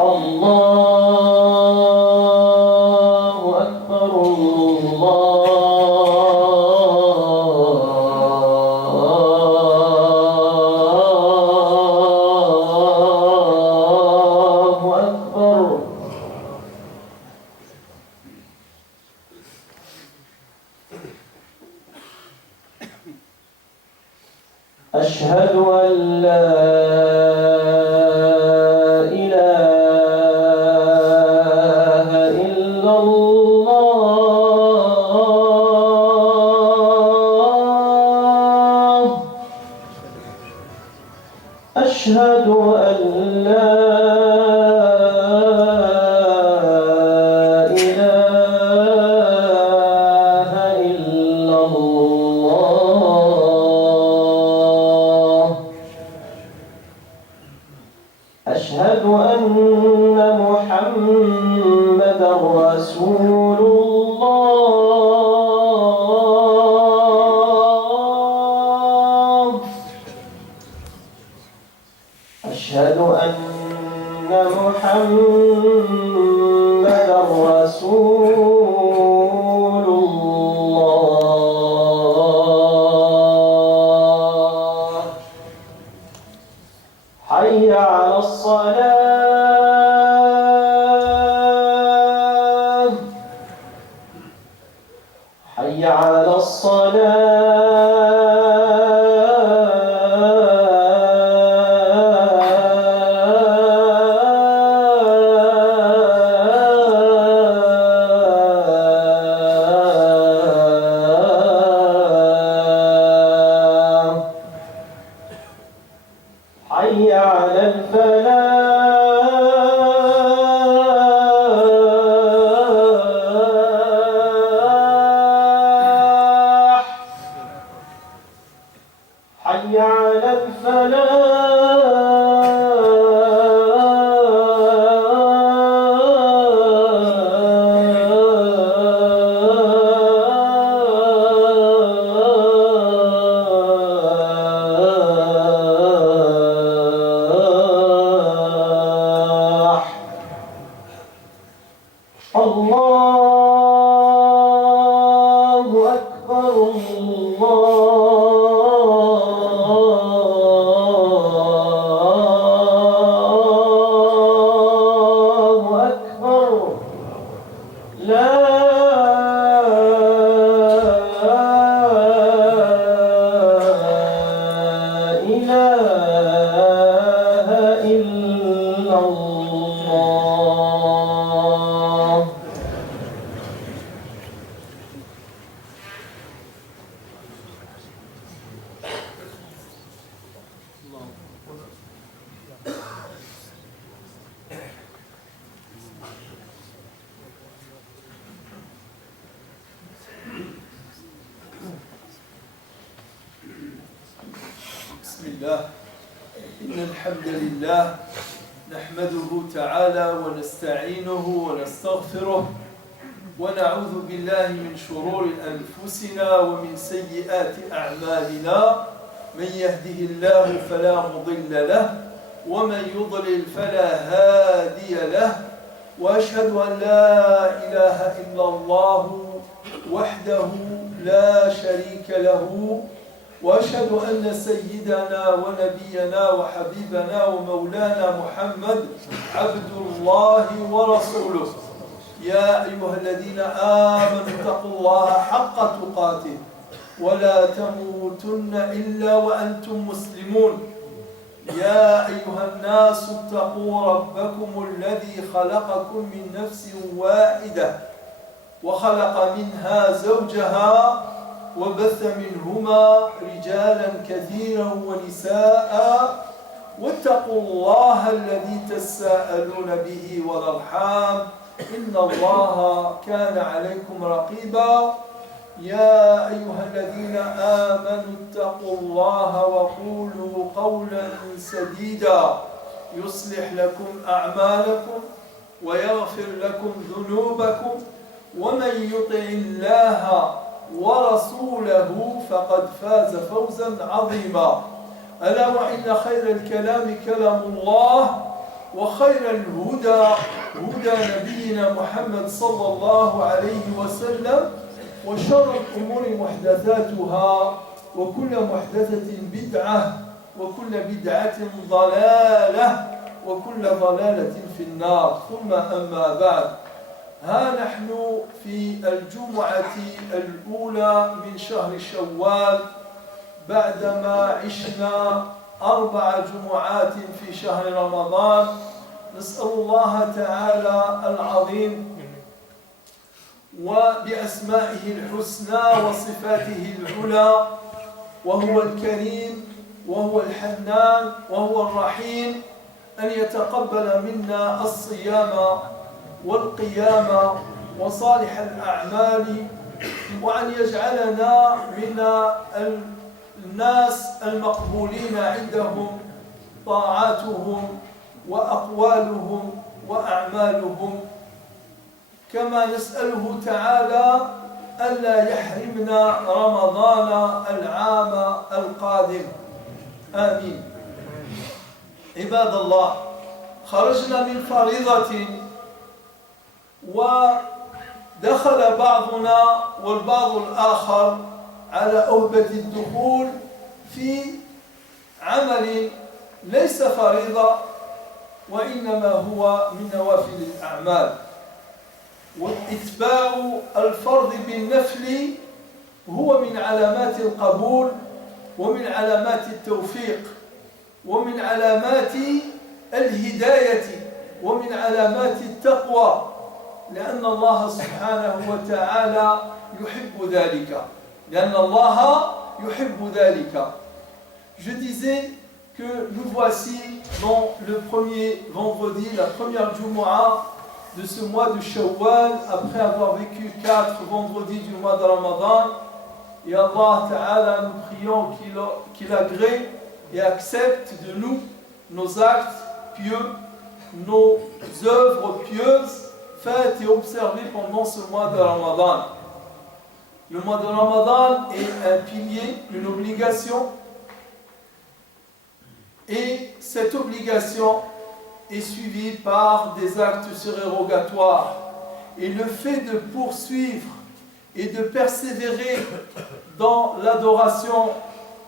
الله أكبر الله أكبر. أشهد أن لا إله إلا الله. أشهد أن لا إله إلا الله. أشهد أن محمدًا رسول الله. أشهد أن محمدًا رسول الله. حي على الصلاة. حي على الصلاة. حي على الفلاح. حي على الفلاح. الله أكبر الله أكبر. لا إله إلا الله. بسم الله. إن الحمد لله نحمده تعالى ونستعينه ونستغفره ونعوذ بالله من شرور أنفسنا ومن سيئات أعمالنا. من يهده الله فلا مضل له ومن يضلل فلا هادي له. وأشهد أن لا إله إلا الله وحده لا شريك له. وأشهد أن سيدنا ونبينا وحبيبنا ومولانا محمد عبد الله ورسوله. يا أيها الذين آمنوا اتقوا الله حق تقاته ولا تموتن إلا وأنتم مسلمون. يا أيها الناس اتقوا ربكم الذي خلقكم من نفس واحدة وخلق منها زوجها وبث منهما رجالا كثيرا ونساء. واتقوا الله الذي تساءلون به والأرحام إن الله كان عليكم رقيبا. يا أيها الذين آمنوا اتقوا الله وقولوا قولا سديدا يصلح لكم أعمالكم ويغفر لكم ذنوبكم ومن يطع الله ورسوله فقد فاز فوزا عظيما. ألا وإن خير الكلام كلام الله وخير الهدى هدى نبينا محمد صلى الله عليه وسلم وشر الأمور محدثاتها وكل محدثة بدعة وكل بدعة ضلالة وكل ضلالة في النار ثم أما بعد ها نحن في الجمعة الأولى من شهر شوال بعدما عشنا 4 جمعات في شهر رمضان نسأل الله تعالى العظيم وبأسمائه الحسنى وصفاته العلى وهو الكريم وهو الحنان وهو الرحيم أن يتقبل منا الصيام والقيام وصالح الأعمال وأن يجعلنا من الناس المقبولين عندهم طاعاتهم وأقوالهم وأعمالهم كما نسأله تعالى ألا يحرمنا رمضان العام القادم آمين. عباد الله، خرجنا من فريضة ودخل بعضنا والبعض الآخر على أهبة الدخول في عمل ليس فريضة وإنما هو من نوافل الأعمال، واتباع الفرض بالنفل هو من علامات القبول ومن علامات التوفيق ومن علامات الهداية ومن علامات التقوى، لأن الله سبحانه وتعالى يحب ذلك، لأن الله يحب ذلك. Je disais que nous voici dans le premier vendredi, la première Jumu'ah de ce mois de Shawwal, après avoir vécu 4 vendredis du mois de Ramadan. Et Allah Ta'ala, nous prions qu'il agrée et accepte de nous nos actes pieux, nos œuvres pieuses faites et observées pendant ce mois de Ramadan. Le mois de Ramadan est un pilier, une obligation, et cette obligation est suivie par des actes surérogatoires. Et le fait de poursuivre et de persévérer dans l'adoration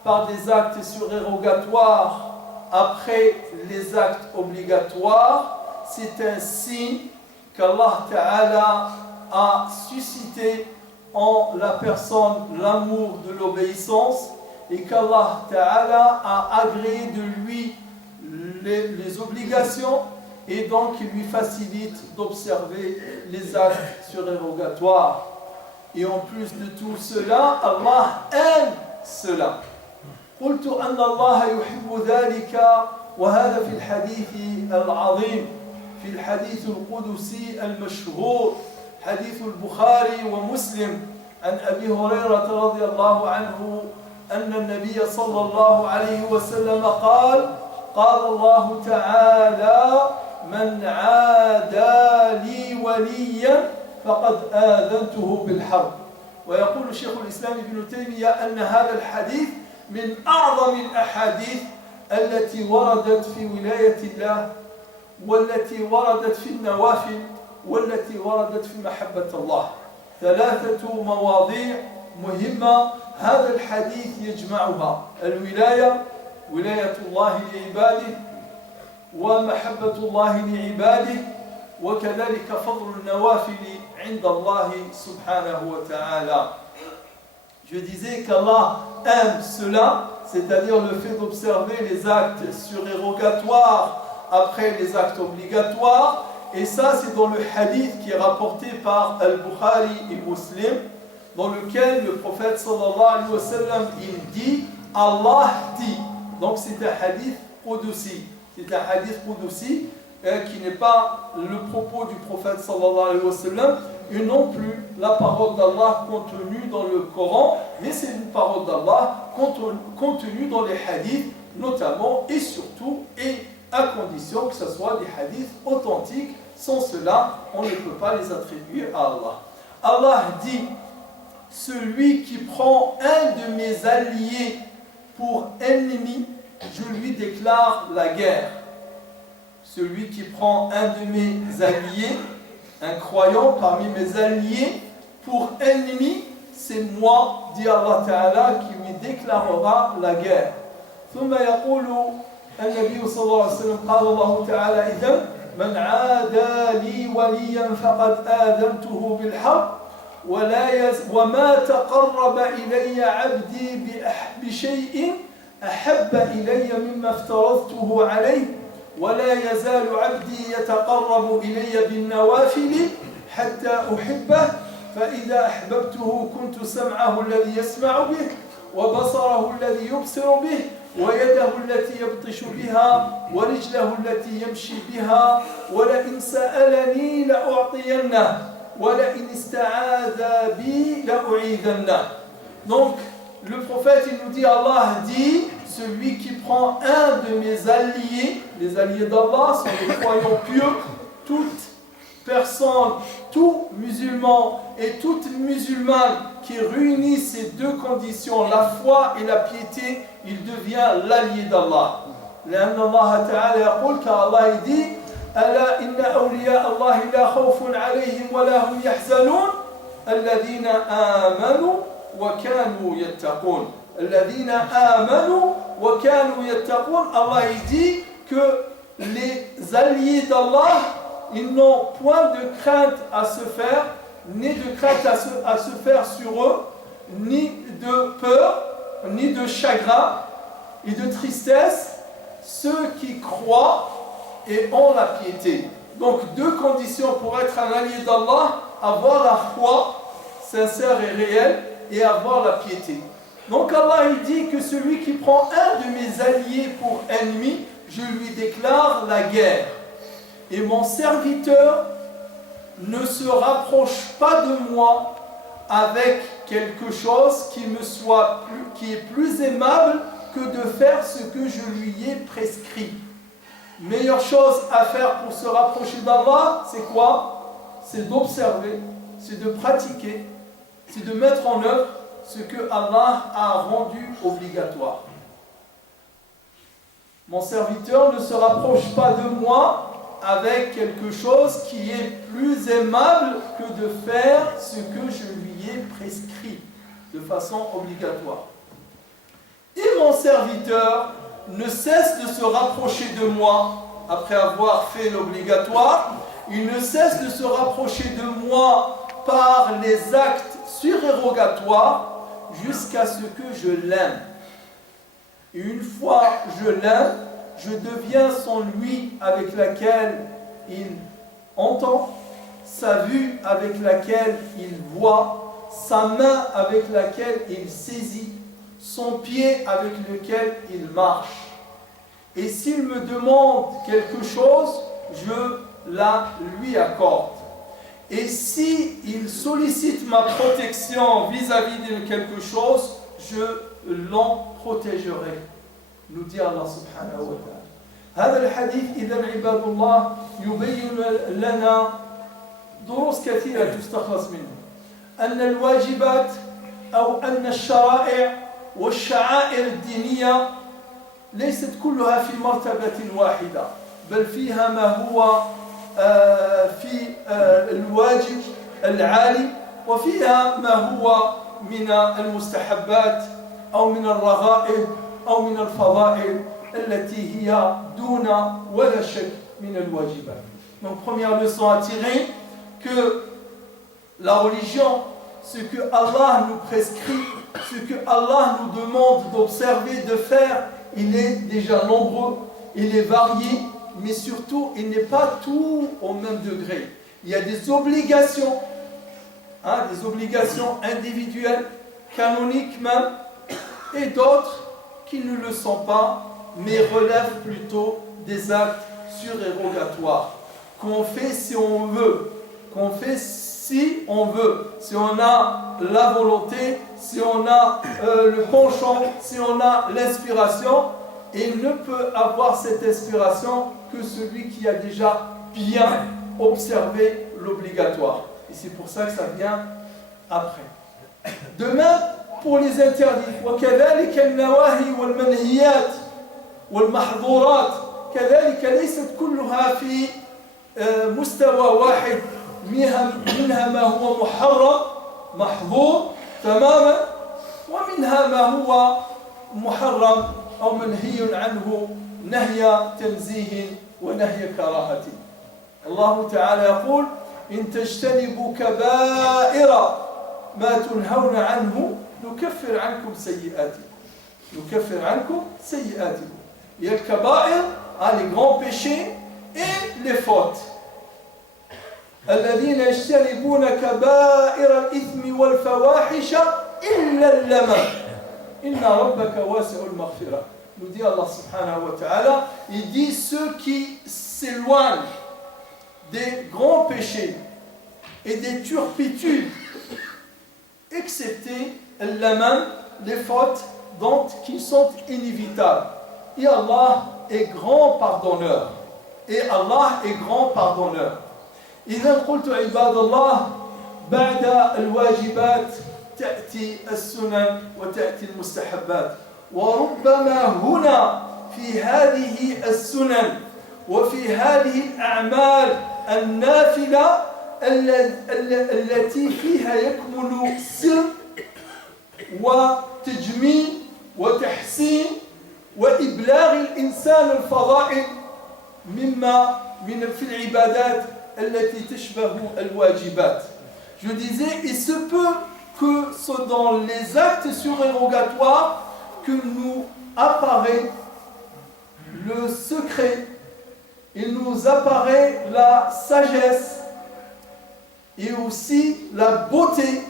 par des actes surérogatoires après les actes obligatoires, c'est un signe qu'Allah Ta'ala a suscité en la personne l'amour de l'obéissance et qu'Allah Ta'ala a agréé de lui les obligations et donc il lui facilite d'observer les actes surérogatoires. Et en plus de tout cela, Allah aime cela. قلت أن الله يحب ذلك وهذا في الحديث العظيم في الحديث القدسي المشهور حديث البخاري ومسلم عن أبي هريرة رضي الله عنه أن النبي صلى الله عليه وسلم قال الله تعالى من عادى لي وليا فقد آذنته بالحرب. ويقول شيخ الإسلام ابن تيمية أن هذا الحديث من أعظم الأحاديث التي وردت في ولاية الله والتي وردت في النوافل والتي وردت في محبة الله. 3 مواضيع مهمة هذا الحديث يجمعها: الولاية، ولاية الله لعباده، ومحبة الله لعباده، وكذلك فضل النوافل عند الله سبحانه وتعالى. Je disais qu'Allah aime cela, c'est-à-dire le fait d'observer les actes surérogatoires après les actes obligatoires. Et ça, c'est dans le hadith qui est rapporté par Al-Bukhari et Muslim, dans lequel le prophète sallallahu alayhi wa sallam, il dit « Allah dit ». Donc c'est un hadith qudsi. C'est un hadith qudsi qui n'est pas le propos du prophète sallallahu alayhi wa sallam, et non plus la parole d'Allah contenue dans le Coran, mais c'est une parole d'Allah contenue dans les hadiths, notamment et surtout, et à condition que ce soit des hadiths authentiques. Sans cela, on ne peut pas les attribuer à Allah. Allah dit: celui qui prend un de mes alliés pour ennemi, je lui déclare la guerre. celui qui prend un de mes alliés, un croyant parmi mes alliés, pour ennemi, c'est moi, dit Allah Ta'ala, qui lui déclarera la guerre. ثم يقول النبي صلى الله عليه وسلم قال الله تعالى إذن من عادى لي وليا فقد آذنته بالحرب وما تقرب إلي عبدي بشيء أحب إلي مما افترضته عليه ولا يزال عبدي يتقرب إلي بالنوافل حتى أحبه فإذا أحببته كنت سمعه الذي يسمع به وبصره الذي يبصر به ويده التي يبطش بها ورجله التي يمشي بها ولئن سألني لأعطينه ولئن استعاذ بي لأعيذنه. Donc le prophète il nous dit, Allah dit, celui qui prend un de mes alliés, les alliés d'Allah sont les croyants pieux, toute personne, tout musulman et toute musulmane qui réunit ces deux conditions, la foi et la piété, il devient l'allié d'Allah. لأن الله تعالى يقول كالله dit ألا إن أولياء الله لا خوف عليهم ولا هم يحزنون الذين آمنوا وكانوا يتقون الذين آمنوا وكانوا يتقون. Allah dit que les alliés d'Allah ils n'ont point de crainte à se faire, ni de crainte à se faire sur eux, ni de peur, ni de chagrin et de tristesse, ceux qui croient et ont la piété. Donc deux conditions pour être un allié d'Allah, avoir la foi sincère et réelle et avoir la piété. Donc Allah il dit que celui qui prend un de mes alliés pour ennemi, je lui déclare la guerre. Et mon serviteur ne se rapproche pas de moi avec quelque chose qui est plus aimable que de faire ce que je lui ai prescrit. Meilleure chose à faire pour se rapprocher d'Allah, c'est quoi? C'est d'observer, c'est de pratiquer, c'est de mettre en œuvre ce que Allah a rendu obligatoire. Mon serviteur ne se rapproche pas de moi avec quelque chose qui est plus aimable que de faire ce que je lui ai prescrit de façon obligatoire. Et mon serviteur ne cesse de se rapprocher de moi après avoir fait l'obligatoire, il ne cesse de se rapprocher de moi par les actes surérogatoires jusqu'à ce que je l'aime. Et une fois je l'aime, je deviens son ouïe avec laquelle il entend, sa vue avec laquelle il voit, sa main avec laquelle il saisit, son pied avec lequel il marche. Et s'il me demande quelque chose, je la lui accorde. Et s'il sollicite ma protection vis-à-vis de quelque chose, je l'en protégerai. nous dit Allah subhanahu wa ta'ala. هذا الحديث إذن عباد الله يبين لنا دروس كثيرة تستخلص منه أن الواجبات أو أن الشرائع والشعائر الدينية ليست كلها في مرتبة واحدة بل فيها ما هو في الواجب العالي وفيها ما هو من المستحبات أو من الرغائب أو من الفضائل التي هي دون ولا شك من الواجبات. Donc première leçon à tirer que la religion, ce que Allah nous prescrit, ce que Allah nous demande d'observer, de faire, il est déjà nombreux, il est varié, mais surtout il n'est pas tout au même degré. Il y a des obligations individuelles, canoniques même, et d'autres qui ne le sont pas, mais relèvent plutôt des actes surérogatoires, qu'on fait si on veut, si on a la volonté, si on a le penchant, si on a l'inspiration, et il ne peut avoir cette inspiration que celui qui a déjà bien observé l'obligatoire. Et c'est pour ça que ça vient après. De même, pour les interdits, وكذلك النواهي والمنهيات والمحظورات وكذلك ليست كلها في مستوى واحد، منها ما هو محرم محظور تماما، ومنها ما هو محرم أو منهي عنه نهي تنزيه ونهي كراهة. الله تعالى يقول: إن تجتنبوا كبائر ما تنهون عنه نكفر عنكم سيئاتكم. نكفر عنكم سيئاتكم. Il y a le kaba'ir, les grands péchés et les fautes. الذين يجتنبون كبائر الإثم والفواحش إلا اللمم إن ربك واسع المغفرة. Nous dit Allah subhanahu wa ta'ala, il dit ceux qui s'éloignent des grands péchés et des turpitudes, excepté l'amam, les fautes qui sont inévitables. Et Allah est grand pardonneur. Et Allah est grand pardonneur. إذا قلت عباد الله بعد الواجبات تأتي السنن وتأتي المستحبات، وربما هنا في هذه السنن وفي هذه الأعمال النافلة التي فيها يكمل سر وتجميل وتحسين وإبلاغ الإنسان الفضائل في العبادات التي تشبه الواجبات. Je disais, il se peut que ce dans les actes surérogatoires que nous apparaît le secret, il nous apparaît la sagesse et aussi la beauté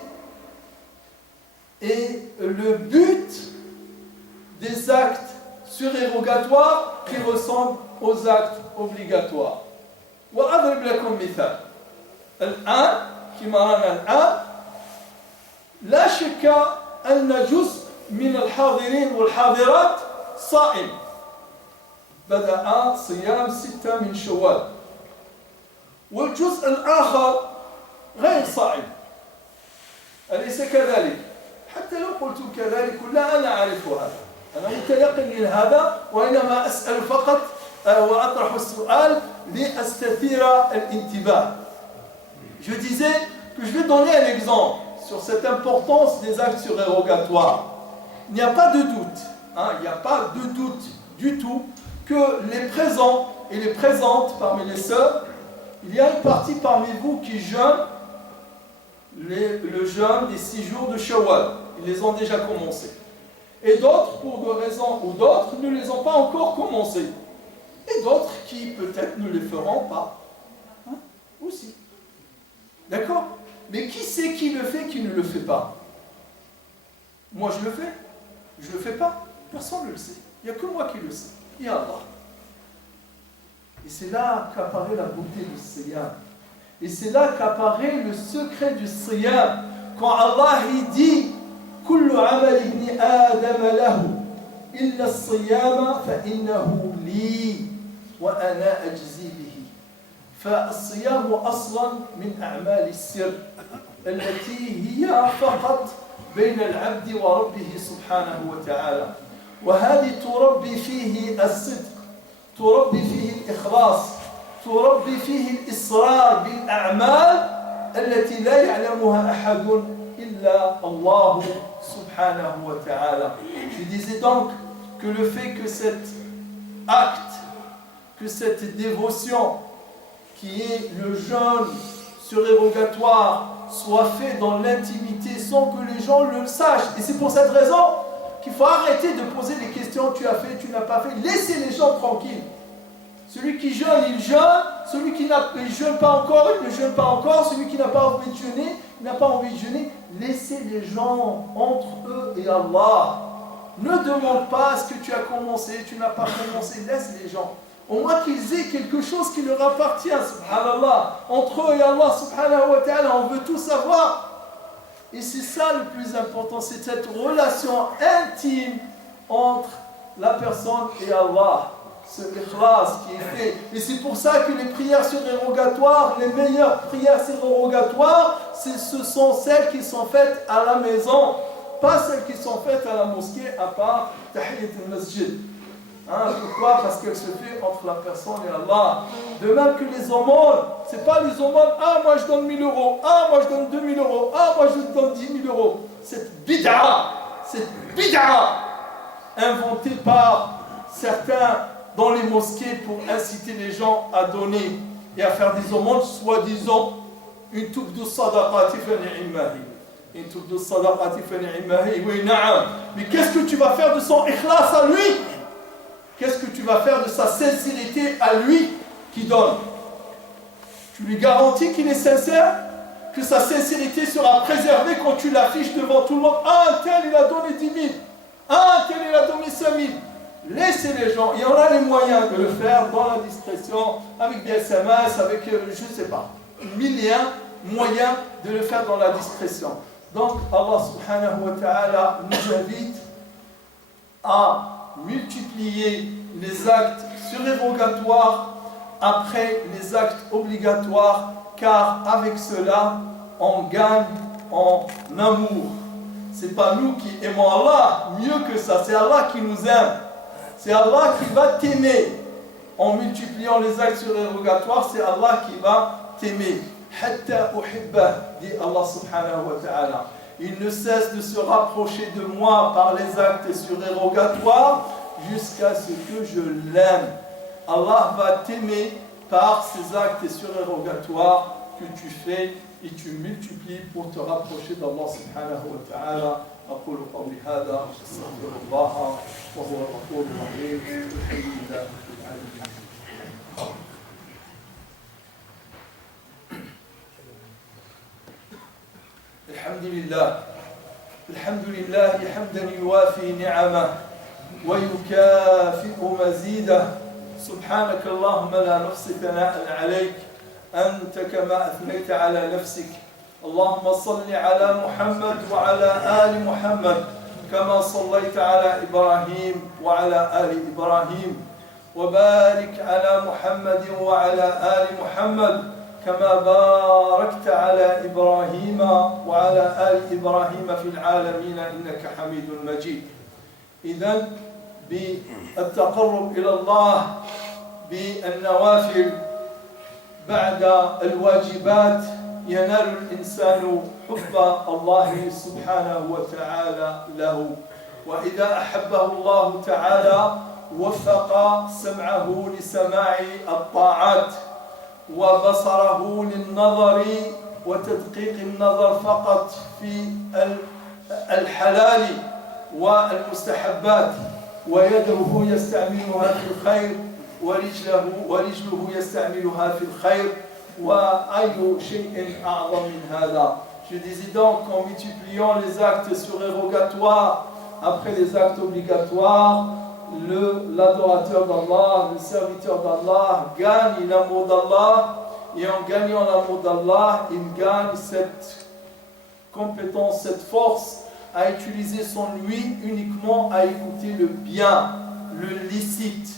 et le but des actes surérogatoires qui ressemblent aux actes obligatoires. وأضرب لكم مثال. الآن كما رانا الآن لا شك أن جزء من الحاضرين والحاضرات صائم، بدأ صيام 6 من شوال، والجزء الآخر غير صائم، أليس كذلك؟ حتى لو قلت كذلك لا أنا أعرف هذا، أنا متيقن من هذا، وإنما أسأل فقط وأطرح السؤال لأستثير الانتباه. Je disais que je vais donner un exemple sur cette importance des actes surérogatoires. Il n'y a pas de doute, il n'y a pas de doute du tout que les présents et les présentes parmi les sœurs, il y a une partie parmi vous qui jeûne le jeûne des 6 jours de Shawwal. Ils les ont déjà commencés. Et d'autres, pour de raisons ou d'autres, ne les ont pas encore commencés. Et d'autres qui peut-être ne les feront pas aussi. D'accord? Mais qui c'est qui le fait, qui ne le fait pas? Moi je le fais. Je ne le fais pas. Personne ne le sait. Il n'y a que moi qui le sais. Et Allah. Et c'est là qu'apparaît la beauté du siyam. Et c'est là qu'apparaît le secret du siyam. Quand Allah il dit كل عمل ابن آدم له إلا الصيام فإنه لي وأنا أجزي به. فالصيام أصلا من أعمال السر التي هي فقط بين العبد وربه سبحانه وتعالى، وهذه تربي فيه الصدق، تربي فيه الإخلاص، تربي فيه الإصرار بالأعمال التي لا يعلمها أحد إلا الله سبحانه وتعالى. Je disais donc que le fait que cet acte, que cette dévotion qui est le jeûne surérogatoire soit fait dans l'intimité sans que les gens le sachent. Et c'est pour cette raison qu'il faut arrêter de poser des questions, tu as fait, tu n'as pas fait. Laissez les gens tranquilles. Celui qui jeûne, il jeûne. Celui qui ne jeûne pas encore, il ne jeûne pas encore. Celui qui n'a pas envie de jeûner, il n'a pas envie de jeûner. Laissez les gens entre eux et Allah. Ne demande pas ce que tu as commencé, tu n'as pas commencé. Laisse les gens. Au moins qu'ils aient quelque chose qui leur appartient, subhanallah. Entre eux et Allah, subhanahu wa ta'ala, on veut tout savoir. Et c'est ça le plus important, c'est cette relation intime entre la personne et Allah. Ce ikhlas qui est fait. Et c'est pour ça que les prières surérogatoires, les meilleures prières surérogatoires, ce sont celles qui sont faites à la maison, pas celles qui sont faites à la mosquée, à part Tahiyyat al-Masjid. Hein, pourquoi? Parce qu'elle se fait entre la personne et Allah. De même que les aumônes, c'est pas les aumônes, ah moi je donne 1000 euros, ah moi je donne 2000 euros, ah moi je donne 10 000 euros. Cette bid'a inventée par certains dans les mosquées pour inciter les gens à donner et à faire des aumônes, soi-disant, une tubdu sadaqati fa ni'mahi. Une tubdu sadaqati fa ni'mahi. Oui, na'am. Mais qu'est-ce que tu vas faire de son ikhlas à lui? Qu'est-ce que tu vas faire de sa sincérité à lui qui donne? Tu lui garantis qu'il est sincère? Que sa sincérité sera préservée quand tu l'affiches devant tout le monde? Ah, un tel il a donné 10 000. Ah, un tel il a donné 5 000. Laissez les gens, il y en a les moyens de le faire dans la discrétion, avec des SMS, avec, je ne sais pas, milliers moyens de le faire dans la discrétion. Donc Allah subhanahu wa ta'ala nous invite à multiplier les actes surérogatoires après les actes obligatoires, car avec cela, on gagne en amour. C'est pas nous qui aimons Allah, mieux que ça, c'est Allah qui nous aime. C'est Allah qui va t'aimer. En multipliant les actes surérogatoires, c'est Allah qui va t'aimer. Hatta uhibbah, dit Allah subhanahu wa ta'ala. Il ne cesse de se rapprocher de moi par les actes surérogatoires jusqu'à ce que je l'aime. Allah va t'aimer par ces actes surérogatoires que tu fais et tu multiplies pour te rapprocher d'Allah subhanahu wa ta'ala. أقول قولي هذا وأستغفر الله وهو الغفور الرحيم الحمد لله رب العالمين. الحمد لله حمدا يوافي نعمه ويكافئ مزيده. سبحانك اللهم لا نحصي ثناء عليك أنت كما أثنيت على نفسك. اللهم صل على محمد وعلى آل محمد كما صليت على إبراهيم وعلى آل إبراهيم وبارك على محمد وعلى آل محمد كما باركت على إبراهيم وعلى آل إبراهيم في العالمين إنك حميد مجيد. إذن بالتقرب إلى الله بالنوافل بعد الواجبات ينال الإنسان حب الله سبحانه وتعالى له. وإذا أحبه الله تعالى وفق سمعه لسماع الطاعات وبصره للنظر وتدقيق النظر فقط في الحلال والمستحبات ويده يستعملها في الخير ورجله يستعملها في الخير وأي شيء أعظم من هذا. Je disais donc qu'en multipliant les actes surérogatoires après les actes obligatoires, l'adorateur d'Allah, le serviteur d'Allah gagne l'amour d'Allah, et en gagnant l'amour d'Allah, il gagne cette compétence, cette force à utiliser son lui uniquement à écouter le bien, le licite.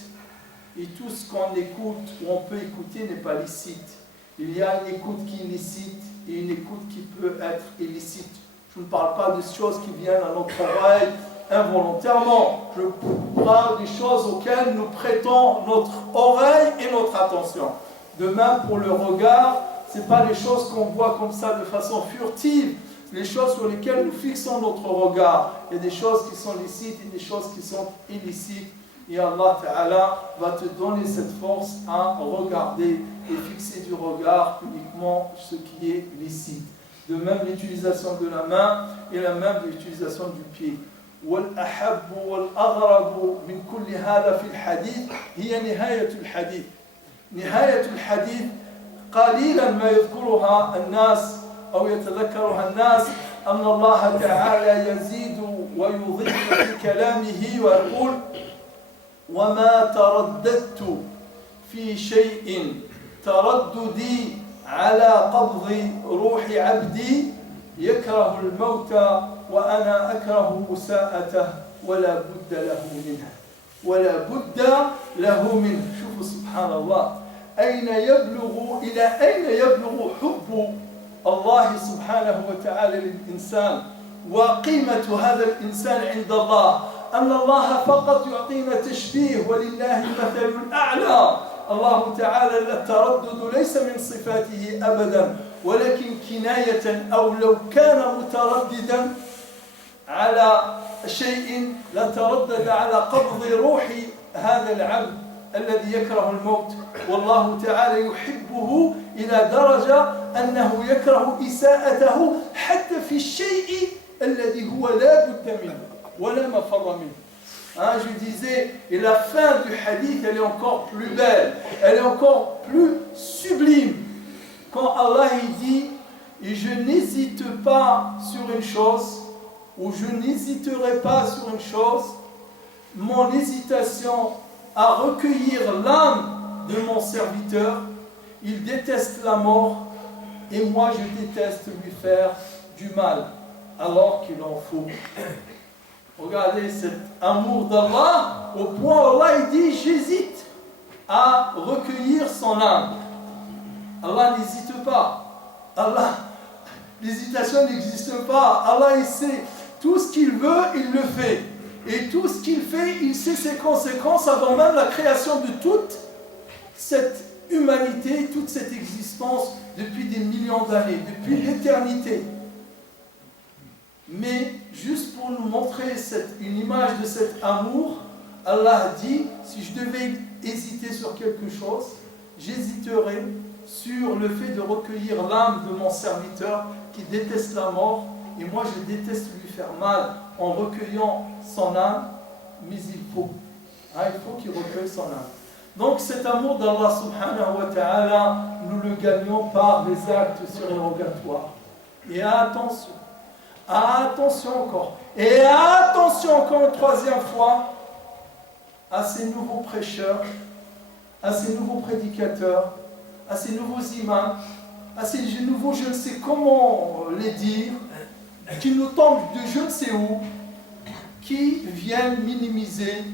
Et tout ce qu'on écoute ou on peut écouter n'est pas licite. Il y a une écoute qui est licite et une écoute qui peut être illicite. Je ne parle pas des choses qui viennent à notre oreille involontairement. Je parle des choses auxquelles nous prêtons notre oreille et notre attention. De même pour le regard, ce n'est pas les choses qu'on voit comme ça de façon furtive, les choses sur lesquelles nous fixons notre regard. Il y a des choses qui sont licites et des choses qui sont illicites. Et Allah Ta'ala va te donner cette force à regarder et fixer du regard uniquement ce qui est licite. De même l'utilisation de la main et la même l'utilisation du pied. والأحب والأغرب من كل هذا في الحديث هي نهاية الحديث. نهاية الحديث قليلا ما يذكرها الناس أو يتذكرها الناس أن الله تعالى يزيد ويضيف في كلامه ويقول وما ترددت في شيء ترددي على قبض روح عبدي يكره الموت وأنا أكره مساءته ولا بد له منها ولا بد له منه. شوفوا سبحان الله إلى أين يبلغ حب الله سبحانه وتعالى للإنسان وقيمة هذا الإنسان عند الله أن الله فقط يعطينا تشبيه ولله المثل الأعلى. الله تعالى التردد ليس من صفاته أبدا، ولكن كناية، أو لو كان مترددا على شيء لتردد على قبض روح هذا العبد الذي يكره الموت، والله تعالى يحبه إلى درجة أنه يكره إساءته حتى في الشيء الذي هو لا بد منه ولا مفر منه. Hein, je disais, et la fin du hadith, elle est encore plus belle, elle est encore plus sublime. Quand Allah il dit, et je n'hésite pas sur une chose, ou je n'hésiterai pas sur une chose, mon hésitation à recueillir l'âme de mon serviteur, il déteste la mort, et moi je déteste lui faire du mal, alors qu'il en faut. Regardez cet amour d'Allah, au point où Allah il dit, j'hésite à recueillir son âme. Allah n'hésite pas. Allah, l'hésitation n'existe pas. Allah il sait, tout ce qu'il veut, il le fait. Et tout ce qu'il fait, il sait ses conséquences avant même la création de toute cette humanité, toute cette existence depuis des millions d'années, depuis l'éternité. Mais juste pour nous montrer une image de cet amour, Allah dit, si je devais hésiter sur quelque chose, j'hésiterais sur le fait de recueillir l'âme de mon serviteur qui déteste la mort, et moi je déteste lui faire mal en recueillant son âme, mais il faut qu'il recueille son âme. Donc cet amour d'Allah subhanahu wa ta'ala, nous le gagnons par des actes surérogatoires. Et attention encore une troisième fois à ces nouveaux prêcheurs, à ces nouveaux prédicateurs, à ces nouveaux imams, à ces nouveaux, je ne sais comment les dire, qui nous tombent de je ne sais où, qui viennent minimiser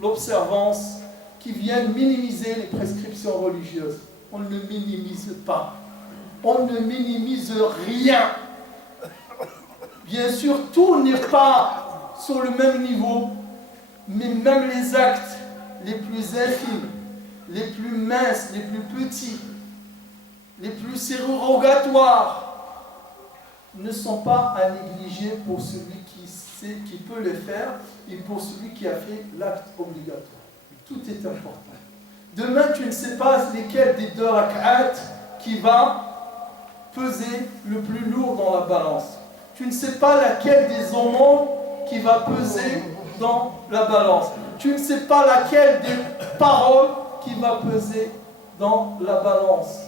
l'observance, qui viennent minimiser les prescriptions religieuses. On ne minimise pas. On ne minimise rien. Bien sûr, tout n'est pas sur le même niveau, mais même les actes les plus infimes, les plus minces, les plus petits, les plus surérogatoires, ne sont pas à négliger pour celui qui peut les faire et pour celui qui a fait l'acte obligatoire. Tout est important. Demain, tu ne sais pas lesquels des deux rak'at qui va peser le plus lourd dans la balance. Tu ne sais pas laquelle des aumônes qui va peser dans la balance. Tu ne sais pas laquelle des paroles qui va peser dans la balance.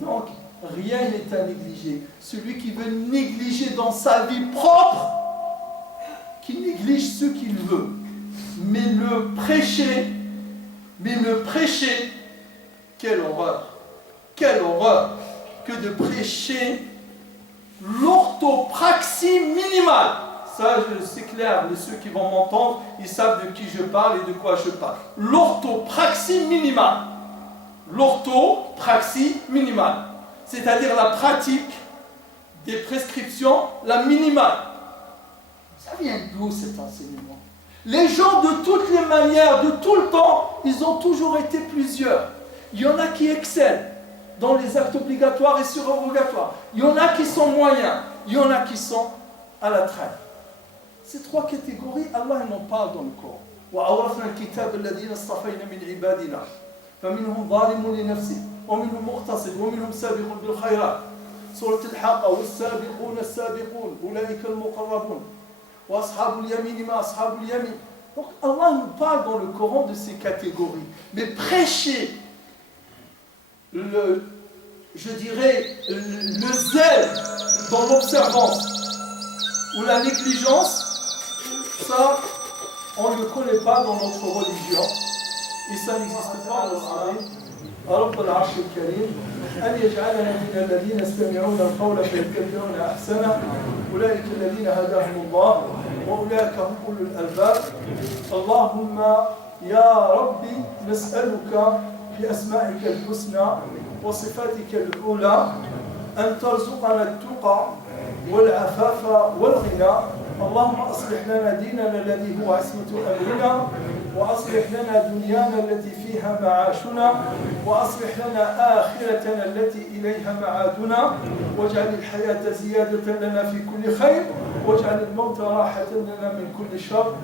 Donc, rien n'est à négliger. Celui qui veut négliger dans sa vie propre, qui néglige ce qu'il veut. Mais le prêcher, quelle horreur que de prêcher l'orthopraxie minimale. Ça, c'est clair, ceux qui vont m'entendre, ils savent de qui je parle et de quoi je parle. L'orthopraxie minimale. L'orthopraxie minimale. C'est-à-dire la pratique des prescriptions, la minimale. Ça vient d'où cet enseignement? Les gens de toutes les manières, de tout le temps, ils ont toujours été plusieurs. Il y en a qui excellent dans les actes obligatoires et surérogatoires. Il y en a qui sont moyens. Il y en a qui sont à la traîne. Ces trois catégories, Allah en parle dans le Coran. وَأَوْرَثْنَا الْكِتَابَ الَّذِينَ اصْطَفَيْنَا مِنْ عِبَادِنَا فَمِنْهُمْ ظَالِمٌ لِنَفْسِهِ وَمِنْهُمْ مُقْتَصِدٌ وَمِنْهُمْ سَابِقٌ بِالْخَيْرَاتِ سورة الحاقة والسابقون السابقون أولئك المقربون وأصحاب اليمين ما أصحاب اليمين. Donc Allah nous parle dans le Coran de ces catégories. Mais prêcher le zèle dans l'observance ou la négligence, ça, on ne le connaît pas dans notre religion et ça n'existe pas dans l'islam. رب العرش الكريم أن يجعلنا من الذين يستمعون القول فيتبعون أحسنه أولئك الذين هداهم الله وأولئك هم أولو الألباب. اللهم يا ربي نسألك بأسمائك الحسنى وصفاتك العلى أن ترزقنا التقى والعفاف والغنى اللهم أصلح لنا ديننا الذي هو عصمة أمرنا، وأصلح لنا دنيانا التي فيها معاشنا، وأصلح لنا آخرتنا التي إليها معادنا، واجعل الحياة زيادة لنا في كل خير، واجعل الموت راحة لنا من كل شر.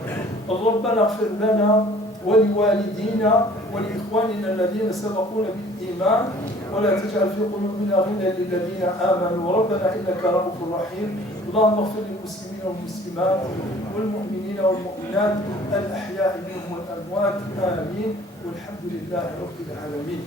ربنا اغفر لنا ولوالدينا ولإخواننا الذين سبقونا بالإيمان، ولا تجعل في قلوبنا غلا للذين آمنوا، ربنا إنك رؤوف رحيم. اللهم اغفر للمسلمين والمسلمات والمؤمنين والمؤمنات الأحياء منهم والأموات، آمين، والحمد لله رب العالمين.